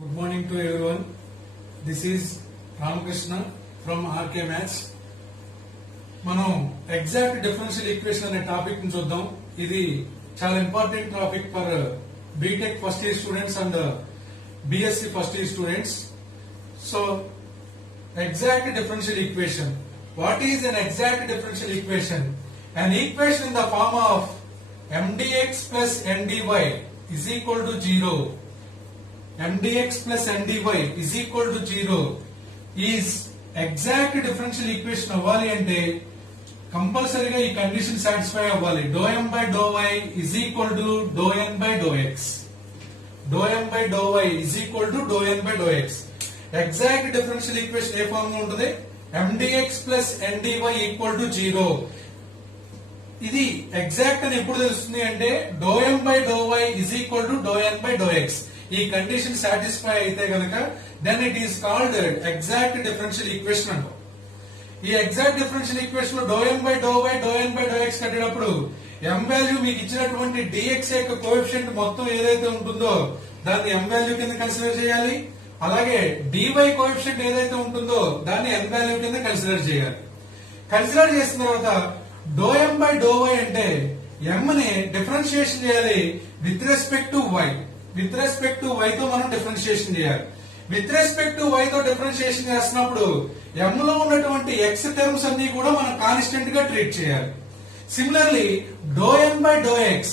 Good morning to everyone. This is Ramakrishna from RK Maths. మనం exact differential equation అనే topic ని చూద్దాం. ఇది చాలా important topic for BTech first year students and BSc first year students. So exact differential equation. What is an exact differential equation? An equation in the form of mdx plus ndy is equal to 0. mdx plus ndy is equal to 0 is exact differential equation అవ్వాలి అంటే కంపల్సరీగా ఈ condition satisfy అవ్వాలి. m by y is equal to n by x. m by y is equal to n by x. Exact differential equation A form లో ఉంటుంది? mdx plus ndy equal to 0. ఇది exact అని ఎప్పుడు తెలుస్తుంది అంటే m by y is equal to n by x. ఈ condition satisfy అయితే గనక then it is called exact differential equation అంటాం. ఈ ఎగ్జాక్ట్ డిఫరెన్షియల్ ఈక్వేషన్ లో m by y n by x కట్టేటప్పుడు m వాల్యూ మీకు ఇచ్చినటువంటి dx యొక్క కోఎఫిషియంట్ మొత్తం ఏదైతే ఉంటుందో దాన్ని m వాల్యూ కింద కన్సిడర్ చేయాలి. అలాగే dy కోఎఫిషియంట్ ఏదైతే ఉంటుందో దాన్ని n వాల్యూ కింద కన్సిడర్ చేయాలి. కన్సిడర్ చేసిన తర్వాత m by y అంటే m ని డిఫరెన్షియేషన్ చేయాలి with respect to y. With respect to y తో మనం డిఫరెన్షియేషన్ చేయాలి. విత్ రెస్పెక్ట్ టు y తో డిఫరెన్షియేషన్ చేస్తున్నప్పుడు m లో ఉన్నటువంటి x టర్మ్స్ అన్ని కూడా మనం కాన్స్టెంట్ గా ట్రీట్ చేయాలి. సిమిలర్లీ m by x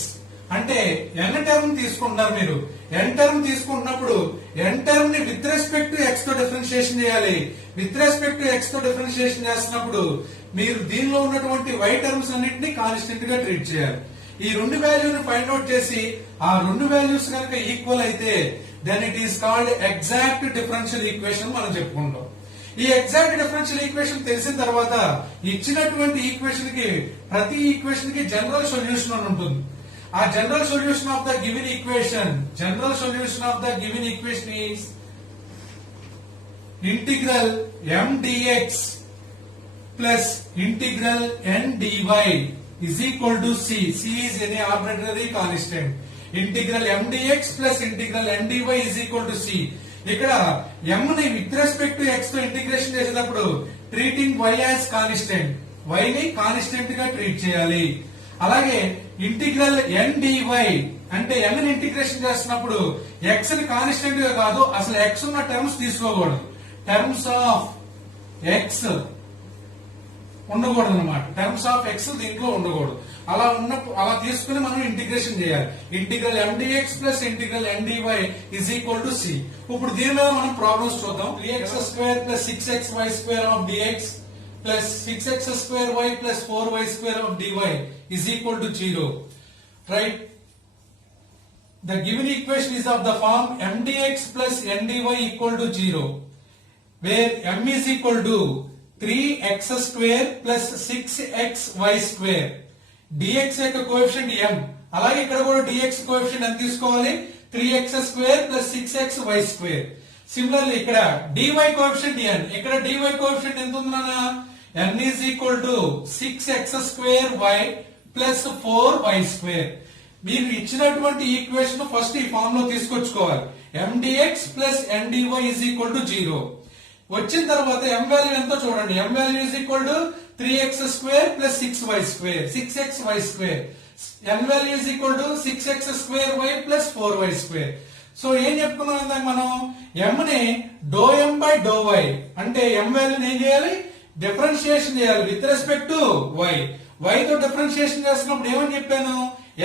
అంటే n టర్మ్ తీసుకుంటారు మీరు. n టర్మ్ తీసుకుంటున్నప్పుడు n టర్మ్ ని విత్ రెస్పెక్ట్ టు x తో డిఫరెన్షియేషన్ చేయాలి. విత్ రెస్పెక్ట్ టు x తో డిఫరెన్షియేషన్ చేస్తున్నప్పుడు మీరు దీనిలో ఉన్నటువంటి y టర్మ్స్ అన్నింటినీ కాన్స్టెంట్ గా ట్రీట్ చేయాలి. ఈ రెండు వాల్యూని ఫైండ్ అవుట్ చేసి ఆ రెండు వాల్యూస్ కనుక ఈక్వల్ అయితే then it is called exact differential equation మనం చెప్పుకుంటాం. ఈ ఎగ్జాక్ట్ డిఫరెన్షియల్ ఈక్వేషన్ తెలిసిన తర్వాత ఇచ్చినటువంటి ఈక్వేషన్ కి ప్రతి ఈక్వేషన్ కి జనరల్ సొల్యూషన్ అని ఉంటుంది. ఆ general solution of the given equation is integral m dx plus integral n dy is equal to c. C is any arbitrary constant. Integral m dx plus integral n dy is equal to c. ఇక్కడ m ని with respect to x తో integration చేసేటప్పుడు treating y as constant, y ని constant గా treat చేయాలి. అలాగే integral n dy అంటే m ని ఇంటిగ్రేషన్ చేస్తున్నప్పుడు x ని కాన్స్టెంట్ గా కాదు, అసలు x ఉన్న టర్మ్స్ తీసుకోకూడదు. టర్మ్స్ ఆఫ్ x ఉండకూడదు అన్నమాట. టర్మ్స్ ఆఫ్ x దీంట్లో ఉండకూడదు. అలా తీసుకుని మనం ఇంటిగ్రేషన్ చేయాలి. Integral m dx plus integral n dy is equal to c. ఇప్పుడు దీనిలో మనం ప్రాబ్లమ్స్ చూద్దాం. 3x square plus 6xy square of dx plus 6x square y plus 4y square of dy is equal to 0. Right? The given equation is of the form m dx plus n dy equal to 0, where m is equal to 3x square plus 6xy square. dx యొక్క coefficient m. అలాగే ఇక్కడ కూడా dx coefficient ఎంత తీసుకోవాలి? 3x square plus 6xy square. Similarly ఇక్కడ dy coefficient n. ఇక్కడ dy coefficient ఎంత ఉందన్నా? n is equal to 6x square y plus 4y square. మీరు ఇచ్చినటువంటి ఈక్వేషన్ ఫస్ట్ ఈ ఫామ్ లో తీసుకొచ్చుకోవాలి. m dx plus n dy is equal to 0. వచ్చిన తర్వాత m వాల్యూ ఎంతో చూడండి. m value is equal to 3x square plus 6y square, 6xy square. n value is equal to 6x square y plus 4y square. So ఏం చెప్పుకున్నాం ఇందాక మనం? m ని m by y అంటే m వాల్యూని ఏం చేయాలి? డిఫరెన్షియేషన్ చేయాలి with respect to y. y తో డిఫరెన్షియేషన్ చేస్తున్నప్పుడు ఏమని చెప్పాను?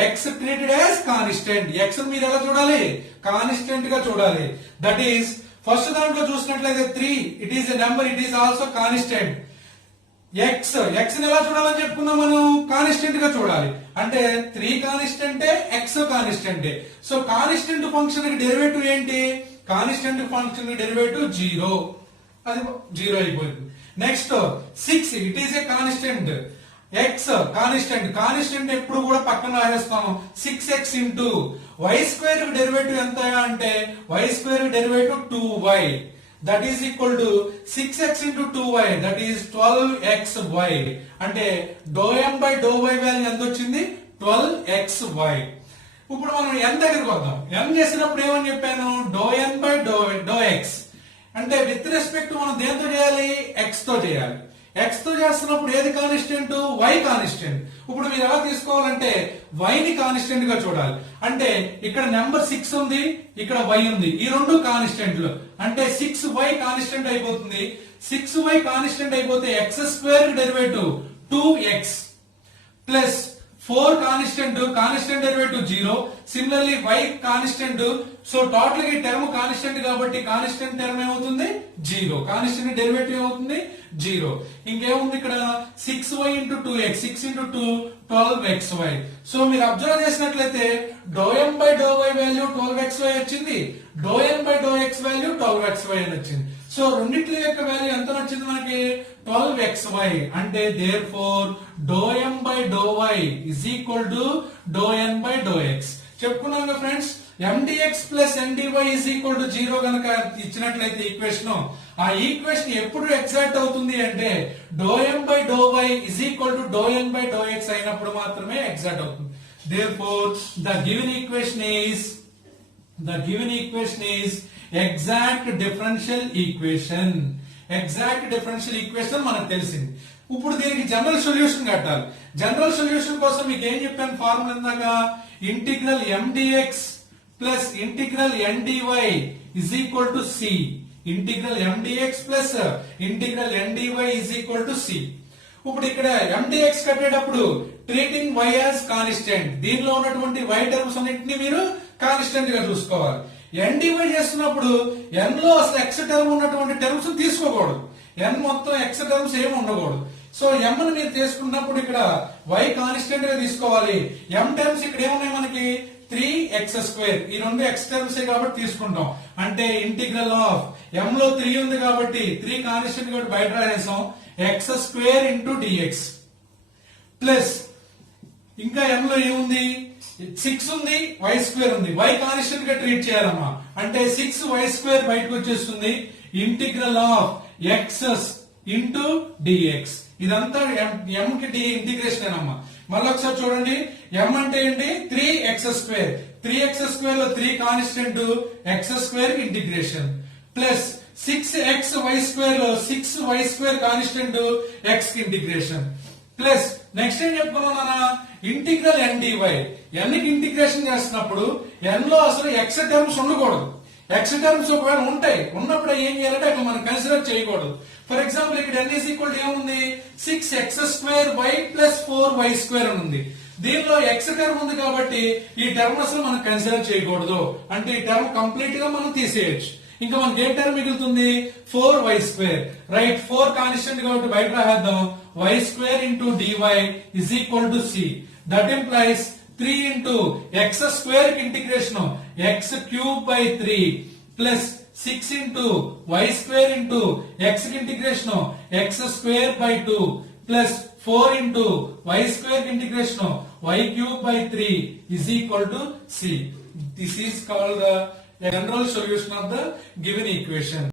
x treated as constant. x మీరు ఎలా చూడాలి? కాన్స్టెంట్ గా చూడాలి. దట్ ఈస్ ఫస్ట్ దాంట్లో చూసినట్లయితే 3 it is a number, it is also constant. x ని ఎలా చూడాలని చెప్పుకున్నాం మనం? కాన్స్టెంట్ గా చూడాలి. అంటే 3 కాన్స్టెంటే, x కాన్స్టెంటే. సో కాన్స్టెంట్ ఫంక్షన్ కి డెరివేటివ్ ఏంటి? కాన్స్టెంట్ ఫంక్షన్ కి డెరివేటివ్ 0. అది 0 అయిపోయింది. Next 6 it is a constant. x constant ఎప్పుడు కూడా పక్కన రాసేస్తాం. 6x into y square derivative ఎంత అంటే y square derivative 2y. that is equal to 6x into 2y, that is 12xy. అంటే m by y వాల్యూ ఎంత వచ్చింది? 12xy. ఇప్పుడు మనం n దగ్గరికి వద్దాం. n చేసినప్పుడు ఏమని చెప్పాను, do n by do x. అంటే విత్ రెస్పెక్ట్ మనం దేంతో చేయాలి, ఎక్స్ తో చేయాలి. ఎక్స్ తో చేస్తున్నప్పుడు ఏది కాన్స్టెంట్, వై కాన్స్టెంట్. ఇప్పుడు మీరు ఎలా తీసుకోవాలంటే y ని కాన్స్టెంట్ గా చూడాలి. అంటే ఇక్కడ నెంబర్ 6 ఉంది, ఇక్కడ y ఉంది, ఈ రెండు కాన్స్టెంట్లు. అంటే 6y కాన్స్టెంట్ అయిపోతుంది. 6y కాన్స్టెంట్ అయిపోతే x square derivative 2x plus 4 constant derivative 0. Similarly y constant. So total గా ఈ టర్మ్ కాన్స్టెంట్ కాబట్టి కాన్స్టెంట్ టర్మ్ ఏమవుతుంది, 0. కాన్స్టెంట్ డెరివేటివ్ ఏమవుతుంది, 0. ఇంకేముంది ఇక్కడ 6y into 2x, 6 into 2 12xy. So మీరు అబ్జర్వ్ చేసినట్లయితే do m by do y value 12xy వచ్చింది, do n by do x value 12xy అని వచ్చింది. సో రెండిట్ల యొక్క వాల్యూ ఎంత వచ్చింది మనకి, 12xy. అంటే therefore do m by do y is equal to do n by do x. చెప్పుకున్నాం కదా friends, mdx plus ndy is equal to 0 గనక ఇచ్చినట్లయితే ఈక్వేషన్, ఆ ఈక్వేషన్ ఎప్పుడు ఎగ్జాక్ట్ అవుతుంది అంటే do m by do y is equal to do n by do x అయినప్పుడు మాత్రమే ఎగ్జాక్ట్ అవుతుంది. Therefore the given equation is exact differential equation. Exact differential equation మనకు తెలిసింది. ఇప్పుడు దీనికి జనరల్ సొల్యూషన్ కట్టాలి. జనరల్ సొల్యూషన్ కోసం మీకు ఏం చెప్పాను ఫార్ములా ఇందాక, integral mdx plus integral ndy is equal to c. Integral mdx plus integral ndy is equal to c. ఇప్పుడు ఇక్కడ mdx కట్టేటప్పుడు ట్రీటింగ్ y యాజ్ కాన్స్టెంట్, దీనిలో ఉన్నటువంటి y టర్మ్స్ అన్నిటిని మీరు కాన్స్టెంట్ గా చూసుకోవాలి. ndy చేస్తున్నప్పుడు n లో అసలు x టర్మ్ ఉన్నటువంటి టర్మ్స్ తీసుకోకూడదు, n మొత్తం x టర్మ్స్ ఏమి ఉండకూడదు. సో m ని మీరు తీసుకున్నప్పుడు ఇక్కడ y కాన్స్టెంట్ గా తీసుకోవాలి. m టర్మ్స్ ఇక్కడ ఏమున్నాయి మనకి, 3x². ఈ రెండు x టర్మ్స్ కాబట్టి తీసుకుంటాం. అంటే ఇంటిగ్రల్ ఆఫ్ m లో 3 ఉంది కాబట్టి 3 కాన్స్టెంట్ కాబట్టి బయట రాసేసాం, x² ఇంటూ dx ప్లస్ ఇంకా m లో ఏముంది, 6 ఉంది, y² ఉంది, y కాన్స్టెంట్ గా ట్రీట్ చేయాలమ్మా. అంటే 6y² బయటకు వచ్చేస్తుంది. Integral of x into dx. ఇదంతా m కి d ఇంటిగ్రేషన్ అమ్మా. మళ్ళీ ఒకసారి చూడండి, m అంటే ఏంటి, 3x². 3x² లో 3 constant, x² integration plus 6xy² లో 6y² కాన్స్టెంట్, x కి ఇంటిగ్రేషన్ ప్లస్ నెక్స్ట్ ఏం చెప్పుకున్నానా, ఇంటిగ్రల్ ndy. n కి ఇంటిగ్రేషన్ చేస్తున్నప్పుడు n లో అసలు x టర్మ్స్ ఉండకూడదు. x టర్మ్స్ ఒకవేళ ఉంటాయి, ఉన్నప్పుడు ఏం చేయాలంటే అట్లా మనం కన్సిడర్ చేయకూడదు. ఫర్ ఎగ్జాంపుల్ ఇక్కడ n ఈజ్ ఈక్వల్ టు ఏముంది, 6x² ప్లస్ 4y² ఉంది. దీనిలో x టర్మ్ ఉంది కాబట్టి ఈ టర్మ్ అసలు మనం కన్సిడర్ చేయకూడదు. అంటే ఈ టర్మ్ కంప్లీట్ గా మనం తీసేయచ్చు. ఇంకా మనకి ఏ టర్మ్ మిగులుతుంది, 4y². రైట్, 4 కాన్స్టెంట్ కాబట్టి బయట రాద్దాం, y² into dy is equal to c. That implies 3 into x² కి integration x³ by 3 plus 6 into y² into x కి integration x² by 2 plus 4 into y² కి integration y³ by 3 is equal to c. This is called the general solution of the given equation.